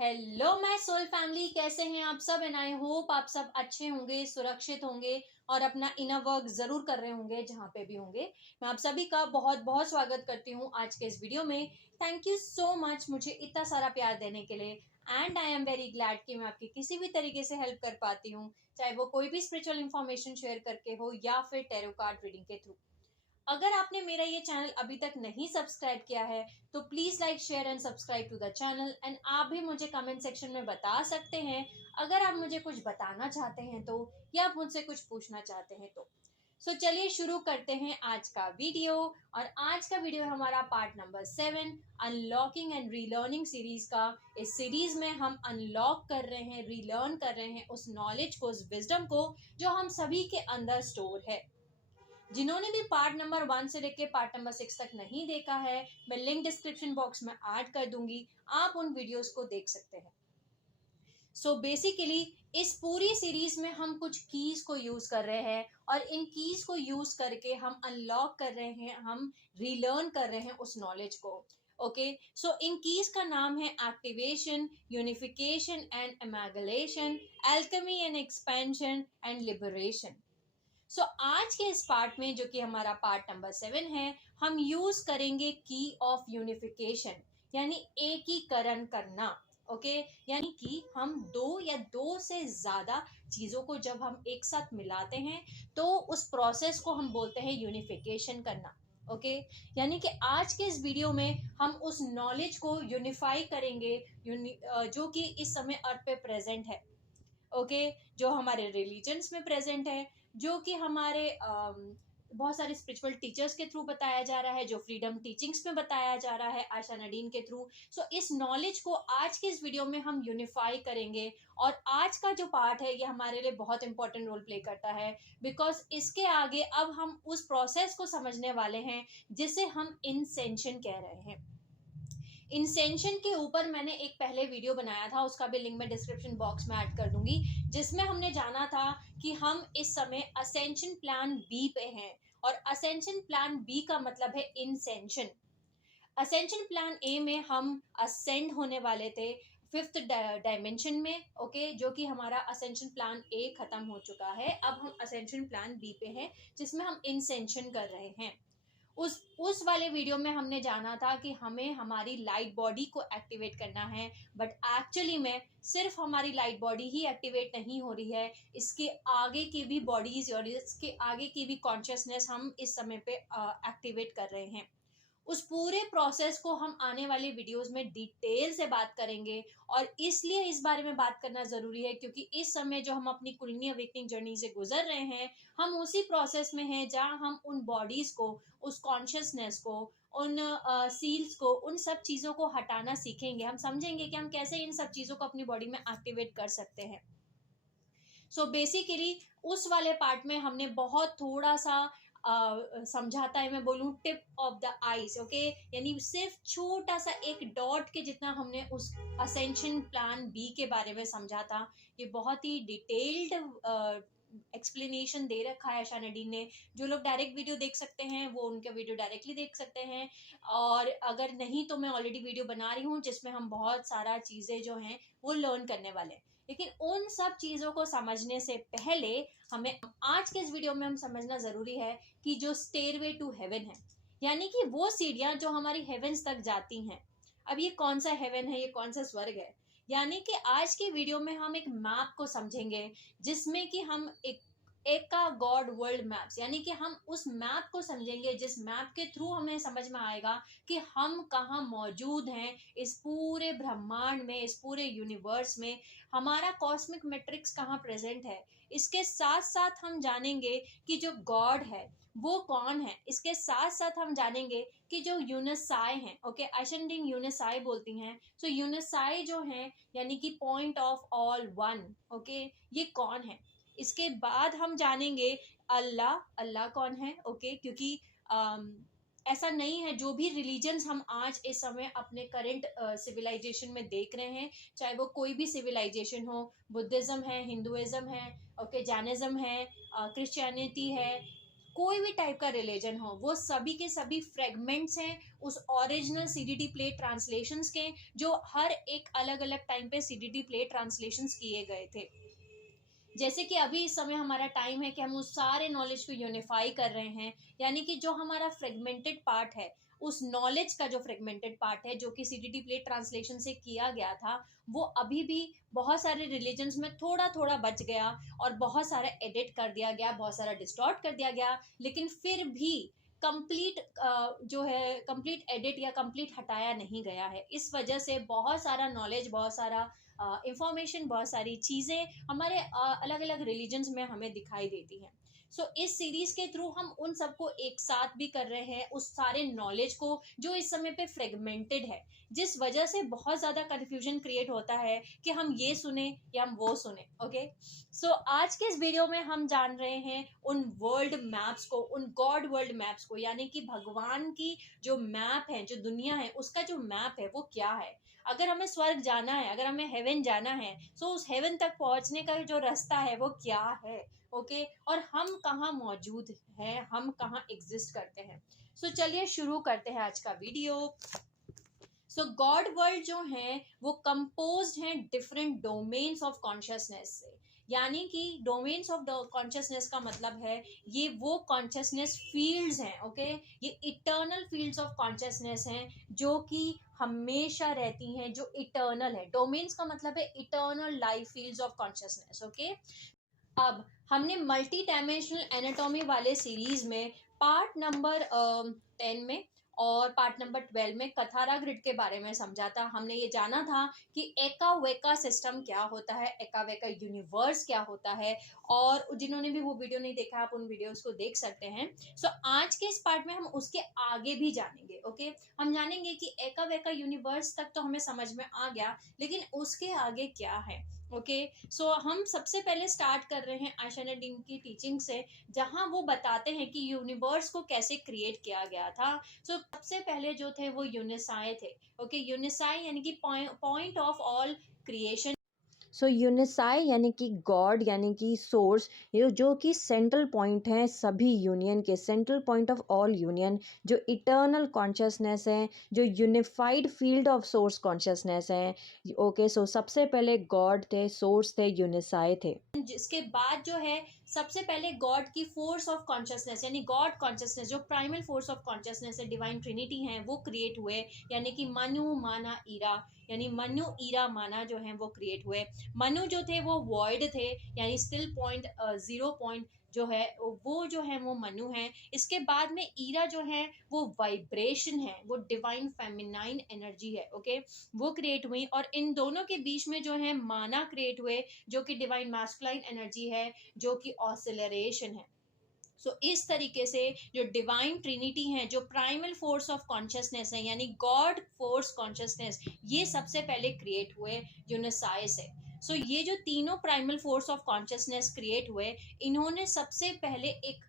Hello my soul family, कैसे हैं आप सब। एंड आई होप आप सब अच्छे होंगे, सुरक्षित होंगे और अपना इनर वर्क जरूर कर रहे होंगे जहां पे भी होंगे। मैं आप सभी का बहुत बहुत स्वागत करती हूं आज के इस वीडियो में। थैंक यू सो मच मुझे इतना सारा प्यार देने के लिए। And I am very glad कि मैं आपकी किसी भी तरीके से हेल्प कर पाती हूँ, चाहे वो कोई भी स्पिरिचुअल इन्फॉर्मेशन शेयर करके हो या फिर टैरो कार्ड रीडिंग के थ्रू। अगर आपने मेरा ये चैनल अभी तक नहीं सब्सक्राइब किया है तो please like share and subscribe to the channel. And आप भी मुझे कमेंट सेक्शन में बता सकते हैं अगर आप मुझे कुछ बताना चाहते हैं तो, या आप मुझसे कुछ पूछना चाहते हैं तो। चलिए शुरू करते हैं आज का वीडियो। और आज का वीडियो है हमारा part number 7, unlocking and relearning series का। इस सीरीज में हम अनलॉक कर रहे हैं, रीलर्न कर रहे हैं उस नॉलेज को, उस विजडम को जो हम सभी के अंदर स्टोर है। जिन्होंने भी पार्ट नंबर 1 से लेके पार्ट नंबर 6 तक नहीं देखा है, मैं लिंक डिस्क्रिप्शन बॉक्स में ऐड कर दूंगी, आप उन वीडियोस को देख सकते हैं। बेसिकली इस पूरी सीरीज में हम कुछ कीज को यूज कर रहे हैं और इन कीज को यूज करके हम अनलॉक कर रहे हैं, हम रीलर्न कर रहे हैं उस नॉलेज को। ओके, इन कीज का नाम है activation, unification and amalgamation, alchemy and expansion and liberation. आज के इस पार्ट में, जो कि हमारा पार्ट नंबर 7 है, हम यूज करेंगे की ऑफ यूनिफिकेशन, यानी एकीकरण करना। ओके, यानी कि हम दो या दो से ज्यादा चीजों को जब हम एक साथ मिलाते हैं तो उस प्रोसेस को हम बोलते हैं यूनिफिकेशन करना। ओके, यानी कि आज के इस वीडियो में हम उस नॉलेज को यूनिफाई करेंगे, जो कि इस समय अर्थ पे प्रेजेंट है। ओके, जो हमारे रिलीजन्स में प्रेजेंट है, जो कि हमारे बहुत सारे स्पिरिचुअल टीचर्स के थ्रू बताया जा रहा है, जो फ्रीडम टीचिंग्स में बताया जा रहा है आशा नडीन के थ्रू। इस नॉलेज को आज के इस वीडियो में हम यूनिफाई करेंगे। और आज का जो पार्ट है ये हमारे लिए बहुत इंपॉर्टेंट रोल प्ले करता है, बिकॉज इसके आगे अब हम उस प्रोसेस को समझने वाले हैं जिसे हम इंसेंशन कह रहे हैं। इंसेंशन के ऊपर मैंने एक पहले वीडियो बनाया था, उसका भी लिंक मैं डिस्क्रिप्शन बॉक्स में ऐड कर दूंगी, जिसमें हमने जाना था कि हम इस समय असेंशन प्लान बी पे हैं। और असेंशन प्लान बी का मतलब है इंसेंशन। असेंशन प्लान ए में हम असेंड होने वाले थे 5th डायमेंशन में। ओके, जो कि हमारा असेंशन प्लान ए खत्म हो चुका है, अब हम असेंशन प्लान बी पे हैं जिसमें हम इंसेंशन कर रहे हैं। उस वाले वीडियो में हमने जाना था कि हमें हमारी लाइट बॉडी को एक्टिवेट करना है, बट एक्चुअली में सिर्फ हमारी लाइट बॉडी ही एक्टिवेट नहीं हो रही है, इसके आगे की भी बॉडीज और इसके आगे की भी कॉन्शियसनेस हम इस समय पे एक्टिवेट कर रहे हैं। उस पूरे प्रोसेस को हम आने वाले वीडियोस में डिटेल से बात करेंगे। और इसलिए इस बारे में बात करना जरूरी है क्योंकि इस समय जो हम अपनी कुंडलिनी अवेकनिंग जर्नी से गुजर रहे हैं, हम उसी प्रोसेस में हैं जहां हम उन बॉडीज को, उस कॉन्शियसनेस को, उन सील्स को, उन सब चीजों को हटाना सीखेंगे। हम समझेंगे कि हम कैसे इन सब चीजों को अपनी बॉडी में एक्टिवेट कर सकते हैं। बेसिकली उस वाले पार्ट में हमने बहुत थोड़ा सा समझाता है, मैं बोलूँ tip of the eyes. Okay, यानी सिर्फ छोटा सा एक डॉट के जितना हमने उस असेंशन प्लान बी के बारे में समझा था। ये बहुत ही डिटेल्ड एक्सप्लेनेशन दे रखा है आशा नडीन ने। जो लोग डायरेक्ट वीडियो देख सकते हैं वो उनके वीडियो डायरेक्टली देख सकते हैं, और अगर नहीं तो मैं ऑलरेडी वीडियो बना रही हूँ जिसमें हम बहुत सारा चीज़ें जो हैं वो लर्न करने वाले हैं। लेकिन उन सब चीज़ों को समझने से पहले हमें आज के इस वीडियो में हम समझना ज़रूरी है कि जो स्टेयरवे टू हेवन है, यानी कि वो सीढ़ियाँ जो हमारी हेवन्स तक जाती हैं। अब ये कौन सा हेवन है, ये कौन सा स्वर्ग है, यानी कि आज की वीडियो में हम एक मैप को समझेंगे जिसमें कि हम एक का गॉड वर्ल्ड मैप्स, यानी कि हम उस मैप को समझेंगे जिस मैप के थ्रू हमें समझ में आएगा कि हम कहाँ मौजूद हैं इस पूरे ब्रह्मांड में, इस पूरे यूनिवर्स में, हमारा कॉस्मिक मैट्रिक्स कहाँ प्रेजेंट है। इसके साथ साथ हम जानेंगे कि जो गॉड है वो कौन है। इसके साथ साथ हम जानेंगे कि जो यूनिसाई हैं, ओके, आइशनडिंग यूनिसाई बोलती हैं, यूनिसाई जो हैं यानी कि point of all one, okay, ये कौन है। इसके बाद हम जानेंगे अल्लाह, अल्लाह कौन है। ओके, क्योंकि ऐसा नहीं है, जो भी रिलीजन्स हम आज इस समय अपने करंट सिविलाइजेशन में देख रहे हैं, चाहे वो कोई भी सिविलाइजेशन हो, बुद्धिज्म है, हिंदुइज्म है, ओके, जैनिज्म है, क्रिश्चियनिटी है, कोई भी टाइप का रिलीजन हो, वो सभी के सभी फ्रेगमेंट्स हैं उस ओरिजिनल सीडीटी प्ले ट्रांसलेशंस के, जो हर एक अलग अलग टाइम पे सीडीटी प्ले ट्रांसलेशंस किए गए थे। जैसे कि अभी इस समय हमारा टाइम है कि हम उस सारे नॉलेज को यूनिफाई कर रहे हैं, यानी कि जो हमारा फ्रेगमेंटेड पार्ट है, उस नॉलेज का जो फ्रेगमेंटेड पार्ट है जो कि सीडीटी प्लेट ट्रांसलेशन से किया गया था, वो अभी भी बहुत सारे रिलीजन्स में थोड़ा थोड़ा बच गया और बहुत सारा एडिट कर दिया गया, बहुत सारा डिस्टॉर्ट कर दिया गया, लेकिन फिर भी कंप्लीट जो है कंप्लीट एडिट या कंप्लीट हटाया नहीं गया है। इस वजह से बहुत सारा नॉलेज, बहुत सारा इंफॉर्मेशन, बहुत सारी चीज़ें हमारे अलग अलग रिलीजन्स में हमें दिखाई देती हैं। सो इस सीरीज के थ्रू हम उन सबको एक साथ भी कर रहे हैं, उस सारे नॉलेज को जो इस समय पे फ्रेगमेंटेड है, जिस वजह से बहुत ज़्यादा कन्फ्यूजन क्रिएट होता है कि हम ये सुने या हम वो सुने। ओके, सो आज के इस वीडियो में हम जान रहे हैं उन वर्ल्ड मैप्स को, उन गॉड वर्ल्ड मैप्स को, यानी कि भगवान की जो मैप है, जो दुनिया है, उसका जो मैप है वो क्या है। अगर हमें स्वर्ग जाना है, अगर हमें हेवन जाना है, तो उस हेवन तक पहुंचने का जो रास्ता है वो क्या है। ओके, और हम कहाँ मौजूद हैं, हम कहाँ एग्जिस्ट करते हैं। सो चलिए शुरू करते हैं आज का वीडियो। सो गॉड वर्ल्ड जो है वो कंपोज्ड हैं डिफरेंट डोमेन्स ऑफ कॉन्शियसनेस से, यानी कि डोमेन्स ऑफ कॉन्शियसनेस का मतलब है ये वो कॉन्शियसनेस फील्ड्स हैं। ओके, ये इटर्नल फील्ड्स ऑफ कॉन्शियसनेस हैं जो कि हमेशा रहती हैं, जो इटर्नल है। डोमेन्स का मतलब है eternal life fields of consciousness. Okay, अब हमने मल्टी डायमेंशनल एनाटॉमी वाले सीरीज में पार्ट नंबर 10 में और पार्ट नंबर 12 में कथारा ग्रिड के बारे में समझा था। हमने ये जाना था कि एका वेका सिस्टम क्या होता है, एका वेका यूनिवर्स क्या होता है, और जिन्होंने भी वो वीडियो नहीं देखा आप उन वीडियोस को देख सकते हैं। सो आज के इस पार्ट में हम उसके आगे भी जानेंगे। ओके, हम जानेंगे कि एका वेका यूनिवर्स तक तो हमें समझ में आ गया, लेकिन उसके आगे क्या है। ओके, सो हम सबसे पहले स्टार्ट कर रहे हैं आयशा नदीम की टीचिंग से, जहां वो बताते हैं कि यूनिवर्स को कैसे क्रिएट किया गया था। सो सबसे पहले जो थे वो यूनिसाई थे। ओके, यूनिसाई यानी कि पॉइंट ऑफ ऑल क्रिएशन। सो यूनिसाई यानी कि गॉड, यानी कि सोर्स, ये जो कि सेंट्रल पॉइंट है सभी यूनियन के, central point of all union, जो इटर्नल कॉन्शियसनेस है, जो unified field of source consciousness है। ओके, सो सबसे पहले गॉड थे, सोर्स थे, यूनिसाई थे। जिसके बाद जो है सबसे पहले गॉड की फोर्स ऑफ कॉन्शियसनेस यानी गॉड कॉन्शियसनेस, जो प्राइमल फोर्स ऑफ कॉन्शियसनेस है, डिवाइन ट्रिनिटी है, वो क्रिएट हुए, यानी कि मनु माना ईरा, यानी मनु ईरा माना जो है वो क्रिएट हुए। मनु जो थे वो वॉइड थे, यानी स्टिल पॉइंट, जीरो पॉइंट जो है वो जो है वो मनु है। इसके बाद में ईरा जो है वो वाइब्रेशन है, वो डिवाइन फेमिनाइन एनर्जी है। ओके, वो क्रिएट हुई, और इन दोनों के बीच में जो है माना क्रिएट हुए, जो कि डिवाइन मैस्कुलाइन एनर्जी है, जो कि ऑसिलरेशन है। सो इस तरीके से जो डिवाइन ट्रिनिटी है, जो प्राइमल फोर्स ऑफ कॉन्शियसनेस है, यानी गॉड फोर्स कॉन्शियसनेस, ये सबसे पहले क्रिएट हुए यूनिसाई से। सो ये जो तीनों primal force of consciousness create हुए, इन्होंने सबसे पहले एक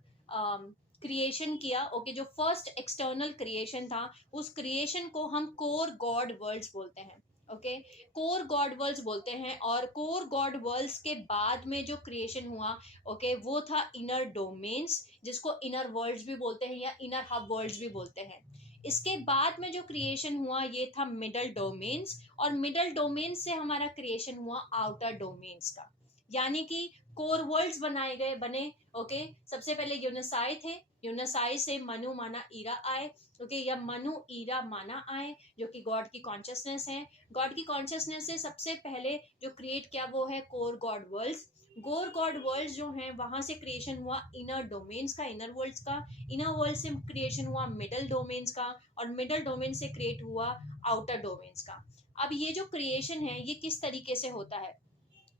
क्रिएशन किया। ओके, जो फर्स्ट एक्सटर्नल क्रिएशन था, उस क्रिएशन को हम कोर गॉड वर्ल्ड्स बोलते हैं। ओके, कोर गॉड वर्ल्ड्स बोलते हैं, और कोर गॉड वर्ल्ड्स के बाद में जो क्रिएशन हुआ, ओके, वो था इनर डोमेन्स, जिसको इनर वर्ल्ड्स भी बोलते हैं या इनर हब वर्ल्ड्स भी बोलते हैं। इसके बाद में जो क्रिएशन हुआ ये था मिडल डोमेन्स, और मिडल डोमेन्स से हमारा क्रिएशन हुआ आउटर डोमेन्स का, यानी कि कोर वर्ल्ड्स बनाए गए, बने। ओके, सबसे पहले यूनिसाई थे, यूनिसाई से मनु माना ईरा आए। ओके, या मनु ईरा माना आए, जो कि गॉड की कॉन्शियसनेस है। गॉड की कॉन्शियसनेस से सबसे पहले जो क्रिएट किया वो है कोर गॉड वर्ल्ड्स। गोर गॉड वर्ल्ड जो हैं वहां से क्रिएशन हुआ इनर डोमेन्स का, इनर वर्ल्ड्स का। इनर वर्ल्ड से क्रिएशन हुआ मिडल डोमेन्स का, और मिडल डोमेन से क्रिएट हुआ आउटर डोमेन्स का। अब ये जो क्रिएशन है ये किस तरीके से होता है,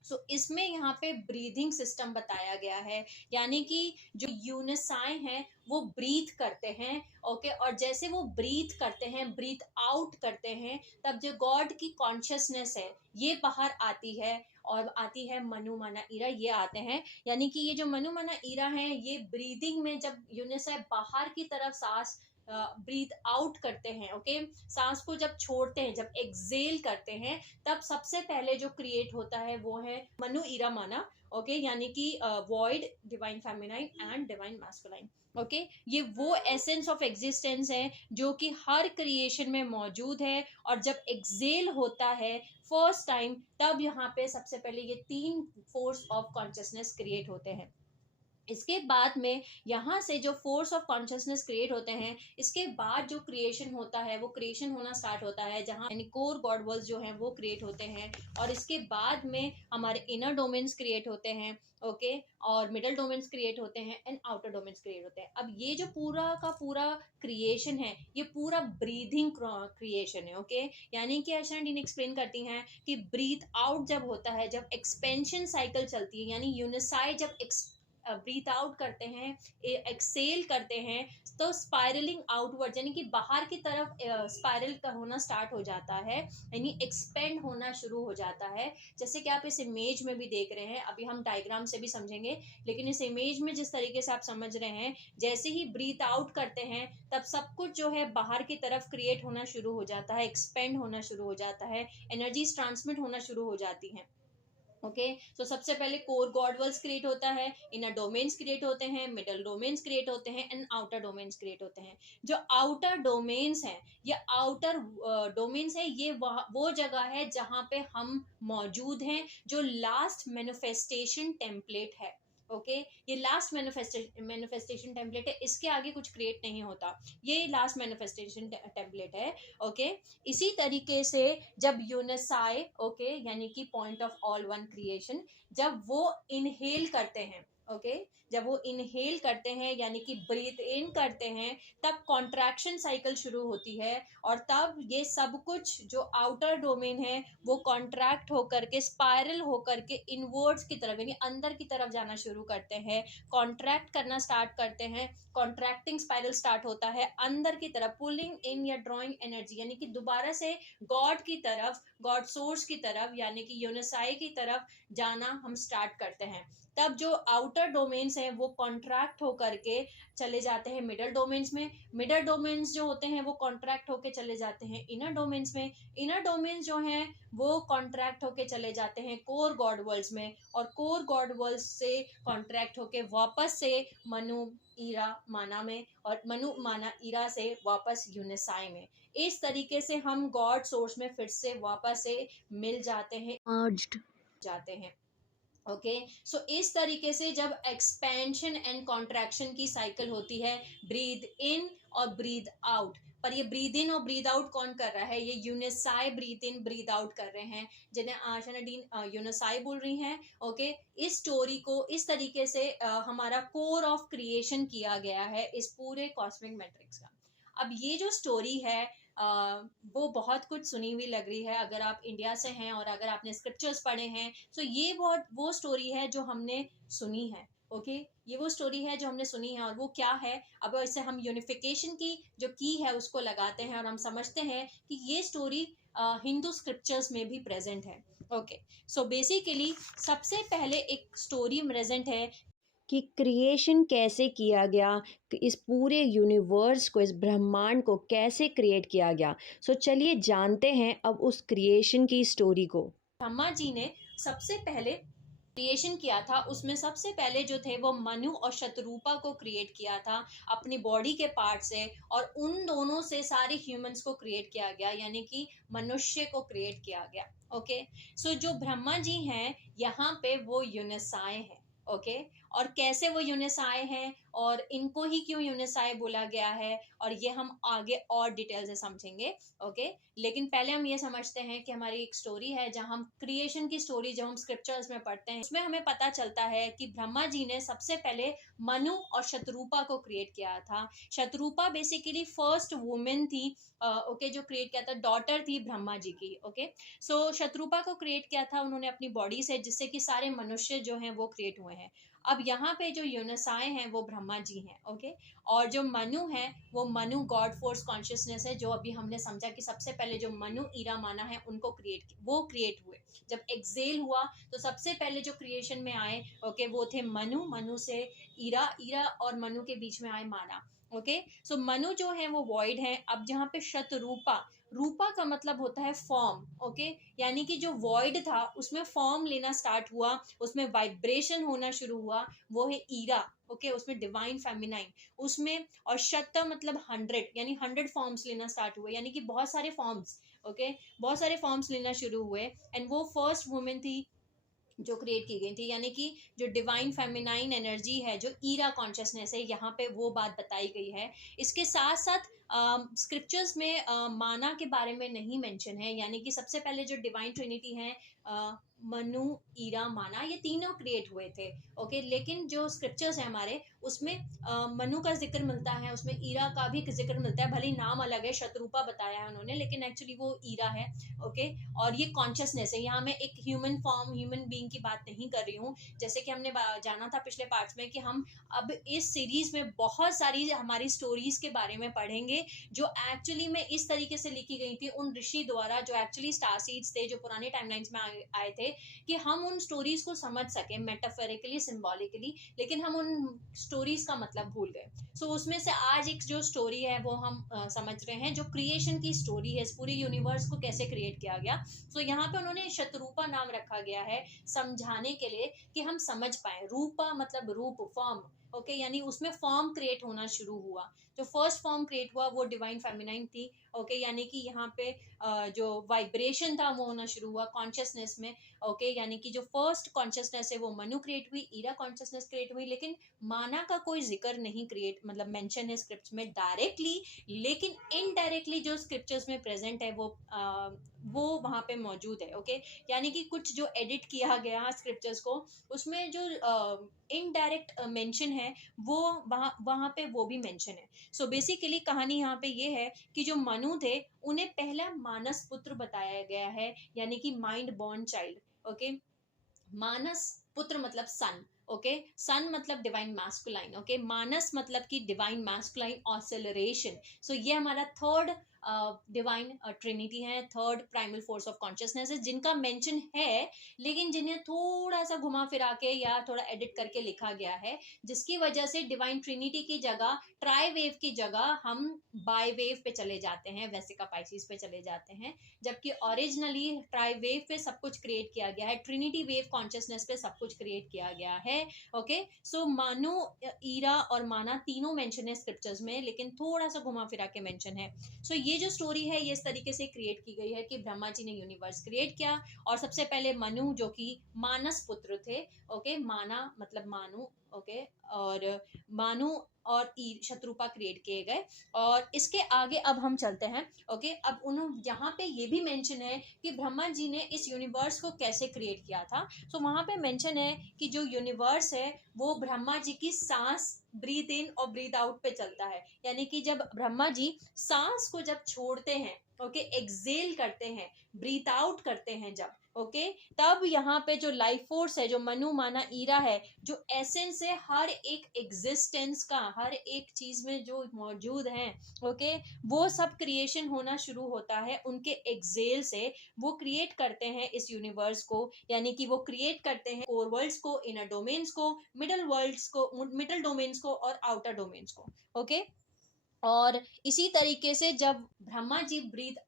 सो इसमें यहाँ पे ब्रीदिंग सिस्टम बताया गया है, यानी कि जो यूनिसाई हैं वो ब्रीथ करते हैं। ओके, और जैसे वो ब्रीथ करते हैं, ब्रीथ आउट करते हैं, तब जो गॉड की कॉन्शियसनेस है ये बाहर आती है, और आती है मनु माना ईरा, ये आते हैं। यानी कि ये जो मनु माना ईरा है, ये ब्रीदिंग में जब यूनिसाई बाहर की तरफ सांस ब्रीथ आउट करते हैं, ओके, सांस को जब छोड़ते हैं, जब एक्सेल करते हैं, तब सबसे पहले जो क्रिएट होता है वो है मनु ईरा माना, ओके, यानी कि void, divine feminine and divine masculine, okay. ये वो एसेंस ऑफ एग्जिस्टेंस है जो कि हर क्रिएशन में मौजूद है, और जब एक्सेल होता है फर्स्ट टाइम, तब यहाँ पे सबसे पहले ये 3 फोर्स ऑफ कॉन्शियसनेस क्रिएट होते हैं। इसके बाद में यहाँ से जो फोर्स ऑफ कॉन्शियसनेस क्रिएट होते हैं, इसके बाद जो क्रिएशन होता है वो क्रिएशन होना स्टार्ट होता है, जहाँ यानी कोर गॉड वर्ल्स जो हैं वो क्रिएट होते हैं, और इसके बाद में हमारे इनर डोमेन्स क्रिएट होते हैं, ओके, और मिडल डोमेन्स क्रिएट होते हैं एंड आउटर डोमेन्स क्रिएट होते हैं। अब ये जो पूरा का पूरा क्रिएशन है, ये पूरा ब्रीदिंग क्रिएशन है, ओके, यानी कि आशा डीन एक्सप्लेन करती हैं कि ब्रीथ आउट जब होता है, जब एक्सपेंशन साइकिल चलती है, यानी यूनिसाई जब ब्रीथ आउट करते हैं, एक्सेल करते हैं, तो स्पाइरलिंग आउटवर्ड यानी कि बाहर की तरफ स्पाइरल का होना स्टार्ट हो जाता है, यानी एक्सपेंड होना शुरू हो जाता है। जैसे कि आप इस इमेज में भी देख रहे हैं, अभी हम डायग्राम से भी समझेंगे, लेकिन इस इमेज में जिस तरीके से आप समझ रहे हैं, जैसे ही ब्रीथ आउट करते हैं तब सब कुछ जो है बाहर की तरफ क्रिएट होना शुरू हो जाता है, एक्सपेंड होना शुरू हो जाता है, एनर्जीज ट्रांसमिट होना शुरू हो जाती हैं, ओके। सो सबसे पहले कोर गॉड वर्ल्स क्रिएट होता है, इनर डोमेन्स क्रिएट होते हैं, मिडल डोमेन्स क्रिएट होते हैं एंड आउटर डोमेन्स क्रिएट होते हैं। जो आउटर डोमेन्स हैं, ये आउटर डोमेन्स है, ये वो जगह है जहाँ पे हम मौजूद हैं, जो लास्ट मैनिफेस्टेशन टेम्पलेट है, ओके, ये लास्ट मैनिफेस्टेशन टेम्पलेट है, इसके आगे कुछ क्रिएट नहीं होता, ये लास्ट मैनिफेस्टेशन टेम्पलेट है, ओके। इसी तरीके से जब यूनिसाई, ओके, यानी कि point of all one creation, जब वो इनहेल करते हैं, ओके, जब वो इनहेल करते हैं यानी कि ब्रीथ इन करते हैं, तब कॉन्ट्रैक्शन साइकिल शुरू होती है, और तब ये सब कुछ जो आउटर डोमेन है वो कॉन्ट्रैक्ट होकर के, स्पाइरल होकर के इनवर्ड्स की तरफ यानी अंदर की तरफ जाना शुरू करते हैं, कॉन्ट्रैक्ट करना स्टार्ट करते हैं, कॉन्ट्रैक्टिंग स्पाइरल स्टार्ट होता है अंदर की तरफ, पुलिंग इन या ड्रॉइंग एनर्जी, यानी कि दोबारा से गॉड की तरफ, गॉड सोर्स की तरफ, यानी कि यूनिसाई की तरफ जाना हम स्टार्ट करते हैं। तब जो आउटर डोमेन्स हैं वो कॉन्ट्रैक्ट होकर के चले जाते हैं मिडल डोमेन्स में, मिडल डोमेन्स जो होते हैं वो कॉन्ट्रैक्ट होके चले जाते हैं इनर डोमेन्स में, इनर डोमेन्स जो हैं वो कॉन्ट्रैक्ट होके चले जाते हैं कोर गॉड वर्ल्ड्स में, और कोर गॉड वर्ल्ड्स से कॉन्ट्रैक्ट होके वापस से मनु ईरा माना में, और मनु माना ईरा से वापस यूनिसाई में। इस तरीके से हम गॉड सोर्स में फिर से वापस से मिल जाते हैं, मर्ज्ड जाते हैं, ओके। सो इस तरीके से जब एक्सपेंशन एंड कॉन्ट्रैक्शन की साइकिल होती है, ब्रीद इन और ब्रीद आउट, पर ये ब्रीद इन और ब्रीद आउट कौन कर रहा है, ये यूनिसाई ब्रीद इन ब्रीद आउट कर रहे हैं, जिन्हें आशा नडीन यूनिसाई बोल रही हैं, ओके। इस स्टोरी को इस तरीके से हमारा कोर ऑफ क्रिएशन किया गया है इस पूरे कॉस्मिक मैट्रिक्स का। अब ये जो स्टोरी है वो बहुत कुछ सुनी हुई लग रही है, अगर आप इंडिया से हैं और अगर आपने स्क्रिप्चर्स पढ़े हैं, तो ये बहुत वो स्टोरी है जो हमने सुनी है, ओके, ये वो स्टोरी है जो हमने सुनी है। और वो क्या है, अब इससे हम यूनिफिकेशन की जो की है उसको लगाते हैं और हम समझते हैं कि ये स्टोरी हिंदू स्क्रिप्चर्स में भी प्रेजेंट है, ओके। सो बेसिकली सबसे पहले एक स्टोरी प्रेजेंट है कि क्रिएशन कैसे किया गया, कि इस पूरे यूनिवर्स को, इस ब्रह्मांड को कैसे क्रिएट किया गया। सो चलिए जानते हैं अब उस क्रिएशन की स्टोरी को। ब्रह्मा जी ने सबसे पहले क्रिएशन किया था, उसमें सबसे पहले जो थे वो मनु और शतरूपा को क्रिएट किया था अपनी बॉडी के पार्ट से, और उन दोनों से सारे ह्यूमंस को क्रिएट किया गया, यानी कि मनुष्य को क्रिएट किया गया, ओके। सो जो ब्रह्मा जी हैं यहाँ पे वो यूनिसाई हैं, ओके। और कैसे वो यूनिसाई हैं और इनको ही क्यों यूनिसाई बोला गया है, और ये हम आगे और डिटेल से समझेंगे, ओके। लेकिन पहले हम ये समझते हैं कि हमारी एक स्टोरी है, जहाँ हम क्रिएशन की स्टोरी जब हम स्क्रिप्चर्स में पढ़ते हैं, उसमें हमें पता चलता है कि ब्रह्मा जी ने सबसे पहले मनु और शतरूपा को क्रिएट किया था। शतरूपा बेसिकली फर्स्ट वुमेन थी, ओके, जो क्रिएट किया था, डॉटर थी ब्रह्मा जी की, ओके। सो शतरूपा को क्रिएट किया था उन्होंने अपनी बॉडी से, जिससे कि सारे मनुष्य जो हैं वो क्रिएट हुए हैं। अब यहाँ पे जो यूनिसाई हैं वो ब्रह्मा जी हैं, ओके। और जो मनु है वो मनु गॉड फोर्स कॉन्शियसनेस है, जो अभी हमने समझा कि सबसे पहले जो मनु ईरा माना है उनको वो क्रिएट हुए। जब एक्सेल हुआ तो सबसे पहले जो क्रिएशन में आए, ओके, वो थे मनु, मनु से ईरा, ईरा और मनु के बीच में आए माना, ओके। सो मनु जो है वो वॉइड है। अब जहाँ पे शतरूपा, रूपा का मतलब होता है फॉर्म, ओके, यानी कि जो वॉइड था उसमें फॉर्म लेना स्टार्ट हुआ, उसमें वाइब्रेशन होना शुरू हुआ, वो है ईरा, ओके, उसमें डिवाइन फेमिनाइन उसमें। और शत मतलब 100, यानी 100 फॉर्म्स लेना स्टार्ट हुए, यानी कि बहुत सारे फॉर्म्स, ओके, बहुत सारे फॉर्म्स लेना शुरू हुए। एंड वो फर्स्ट वुमेन थी जो क्रिएट की गई थी, यानी कि जो डिवाइन फेमिनाइन एनर्जी है, जो ईरा कॉन्शियसनेस है, यहाँ पे वो बात बताई गई है। इसके साथ साथ स्क्रिप्चर्स में माना के बारे में नहीं मेंशन है, यानी कि सबसे पहले जो डिवाइन ट्रिनिटी है, मनु, ईरा, माना, ये तीनों क्रिएट हुए थे, ओके। लेकिन जो स्क्रिप्चर्स है हमारे, उसमें मनु का जिक्र मिलता है, उसमें ईरा का भी जिक्र मिलता है, भले ही नाम अलग है, शतरूपा बताया है उन्होंने, लेकिन एक्चुअली वो ईरा है, ओके। और ये कॉन्शियसनेस है, यहाँ मैं एक ह्यूमन फॉर्म, ह्यूमन बीइंग की बात नहीं कर रही हूँ, जैसे कि हमने जाना था पिछले पार्ट्स में कि हम अब इस सीरीज में बहुत सारी हमारी स्टोरीज के बारे में पढ़ेंगे जो एक्चुअली में इस तरीके से लिखी गई थी उन ऋषि द्वारा, जो एक्चुअली स्टार सीड्स थे, जो पुराने टाइमलाइंस में आए थे, कि हम उन स्टोरीज को समझ सके मेटाफोरिकली, सिंबॉलिकली, लेकिन हम उन स्टोरीज का मतलब भूल गए। सो उसमें से आज एक जो स्टोरी है वो हम समझ रहे हैं, जो क्रिएशन की स्टोरी है, इस पूरे यूनिवर्स को कैसे क्रिएट किया गया। सो यहाँ पे उन्होंने शतरूपा नाम रखा गया है समझाने के लिए, कि हम समझ पाए। रूपा मतलब रूप, फॉर्म, ओके, यानी उसमें फॉर्म क्रिएट होना शुरू हुआ। जो फर्स्ट फॉर्म क्रिएट हुआ वो डिवाइन फेमिनाइन थी, ओके, यानी कि यहाँ पे जो वाइब्रेशन था वो होना शुरू हुआ कॉन्शियसनेस में, ओके, यानी कि जो फर्स्ट कॉन्शियसनेस है वो मनु क्रिएट हुई, ईरा कॉन्शियसनेस क्रिएट हुई, लेकिन माना का कोई जिक्र नहीं क्रिएट मतलब मेंशन है स्क्रिप्ट में डायरेक्टली, लेकिन इनडायरेक्टली जो स्क्रिप्चर्स में प्रेजेंट है वो वहाँ पे मौजूद है, ओके। यानी कि कुछ जो एडिट किया गया स्क्रिप्चर्स को, उसमें जो इनडायरेक्ट मेंशन है वो वहाँ वहाँ पे वो भी मेंशन है। सो बेसिकली कहानी यहाँ पे ये है कि जो मनु थे उन्हें पहला मानस पुत्र बताया गया है, यानी कि माइंड बॉर्न चाइल्ड, ओके। मानस पुत्र मतलब सन, ओके, सन मतलब डिवाइन मैस्कुलाइन, ओके, मानस मतलब कि डिवाइन मैस्कुलाइन ऑसिलरेशन। सो ये हमारा थर्ड डिवाइन ट्रिनिटी है, third primal force of consciousness है, जिनका मेंशन है, लेकिन जिन्हें थोड़ा सा घुमा फिरा के या थोड़ा एडिट करके लिखा गया है, जिसकी वजह से डिवाइन ट्रिनिटी की जगह, ट्राई वेव की जगह हम बाय वेव पे चले जाते हैं, वेसिका पाइसिस पे चले जाते हैं, जबकि ओरिजिनली ट्राई वेव पे सब कुछ क्रिएट किया गया है, ट्रिनिटी वेव कॉन्शियसनेस पे सब कुछ क्रिएट किया गया है, ओके। सो मानु, ईरा और माना तीनों मेंशन है स्क्रिप्चर्स में, लेकिन थोड़ा सा घुमा फिरा के मेंशन है। सो ये जो स्टोरी है ये इस तरीके से क्रिएट की गई है कि ब्रह्मा जी ने यूनिवर्स क्रिएट किया, और सबसे पहले मनु जो कि मानस पुत्र थे, ओके, माना मतलब मानु, ओके, और मानु और शत्रुपा क्रिएट किए गए। और इसके आगे अब हम चलते हैं, ओके। अब उन्होंने यहाँ पे ये भी मेंशन है कि ब्रह्मा जी ने इस यूनिवर्स को कैसे क्रिएट किया था। सो वहां पे मेंशन है कि जो यूनिवर्स है वो ब्रह्मा जी की सांस, ब्रीथ इन और ब्रीथ आउट पे चलता है, यानी कि जब ब्रह्मा जी सांस को जब छोड़ते हैं, ओके, एक्सेल करते हैं, ब्रीथ आउट करते हैं जब, ओके, तब यहाँ पे जो लाइफ फोर्स है, जो मनु, माना, ईरा है, जो एसेंस है हर एक एग्जिस्टेंस का, हर एक चीज में जो मौजूद है, ओके, वो सब क्रिएशन होना शुरू होता है उनके एक्सेल से। वो क्रिएट करते हैं इस यूनिवर्स को, यानी कि वो क्रिएट करते हैं कोर वर्ल्ड्स को, इनर डोमेन्स को, मिडल वर्ल्ड्स को, मिडल डोमेन्स को और आउटर डोमेन्स को, ओके। और इसी तरीके से जब ब्रह्मा जी ब्रीथ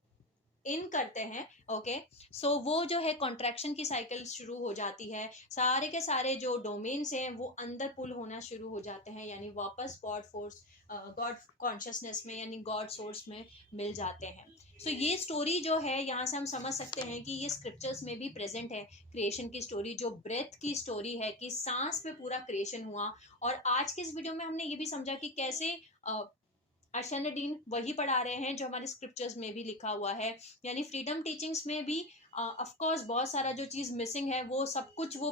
इन करते हैं, ओके, सो वो जो है कॉन्ट्रैक्शन की साइकिल शुरू हो जाती है, सारे के सारे जो डोमेन्स हैं वो अंदर पुल होना शुरू हो जाते हैं, यानी वापस गॉड फोर्स, गॉड कॉन्शियसनेस में, यानी गॉड सोर्स में मिल जाते हैं। सो ये स्टोरी जो है यहाँ से हम समझ सकते हैं कि ये स्क्रिप्चर्स में भी प्रेजेंट है, क्रिएशन की स्टोरी, जो ब्रेथ की स्टोरी है कि सांस पे पूरा क्रिएशन हुआ। और आज के इस वीडियो में हमने ये भी समझा कि कैसे अर्शनडीन वही पढ़ा रहे हैं जो हमारे स्क्रिप्चर्स में भी लिखा हुआ है, यानी फ्रीडम टीचिंग्स में भी ऑफ कोर्स बहुत सारा जो चीज़ मिसिंग है वो सब कुछ वो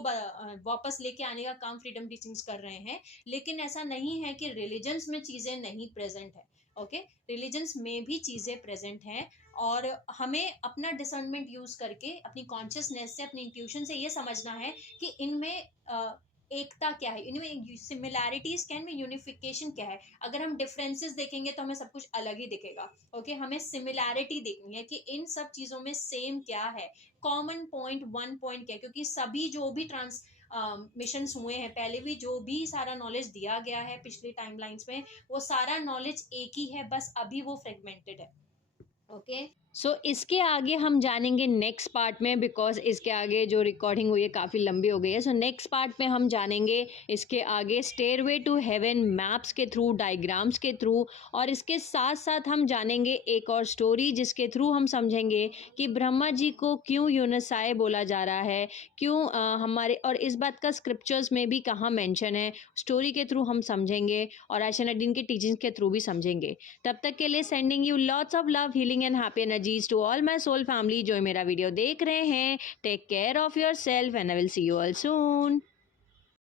वापस लेके आने का काम फ्रीडम टीचिंग्स कर रहे हैं, लेकिन ऐसा नहीं है कि रिलीजन्स में चीज़ें नहीं प्रेजेंट है, ओके, रिलीजन्स में भी चीज़ें प्रेजेंट हैं। और हमें अपना डिसर्नमेंट यूज करके, अपनी कॉन्शियसनेस से, अपनी इंट्यूशन से ये समझना है कि इनमें एकता क्या है, इनमें सिमिलैरिटीज क्या है, इनमें यूनिफिकेशन क्या है। अगर हम डिफरेंसेस देखेंगे तो हमें सब कुछ अलग ही दिखेगा, ओके, हमें सिमिलैरिटी देखनी है कि इन सब चीज़ों में सेम क्या है, कॉमन पॉइंट, वन पॉइंट क्या है, क्योंकि सभी जो भी मिशंस हुए हैं, पहले भी जो भी सारा नॉलेज दिया गया है पिछले टाइमलाइंस में, वो सारा नॉलेज एक ही है, बस अभी वो फ्रेगमेंटेड है। ओके, सो इसके आगे हम जानेंगे नेक्स्ट पार्ट में, बिकॉज इसके आगे जो रिकॉर्डिंग हुई है काफ़ी लंबी हो गई है। सो नेक्स्ट पार्ट में हम जानेंगे इसके आगे स्टेयरवे टू हेवन मैप्स के थ्रू, डायग्राम्स के थ्रू, और इसके साथ साथ हम जानेंगे एक और स्टोरी जिसके थ्रू हम समझेंगे कि ब्रह्मा जी को क्यों यूनिसाई बोला जा रहा है, क्यों हमारे, और इस बात का स्क्रिप्चर्स में भी कहाँ मेंशन है, स्टोरी के थ्रू हम समझेंगे और आयशा नदीन के टीचिंग्स के थ्रू भी समझेंगे। तब तक के लिए sending you lots of love, healing and happy energies to all my soul family जो मेरा वीडियो देख रहे हैं। Take care of yourself and I will see you all soon.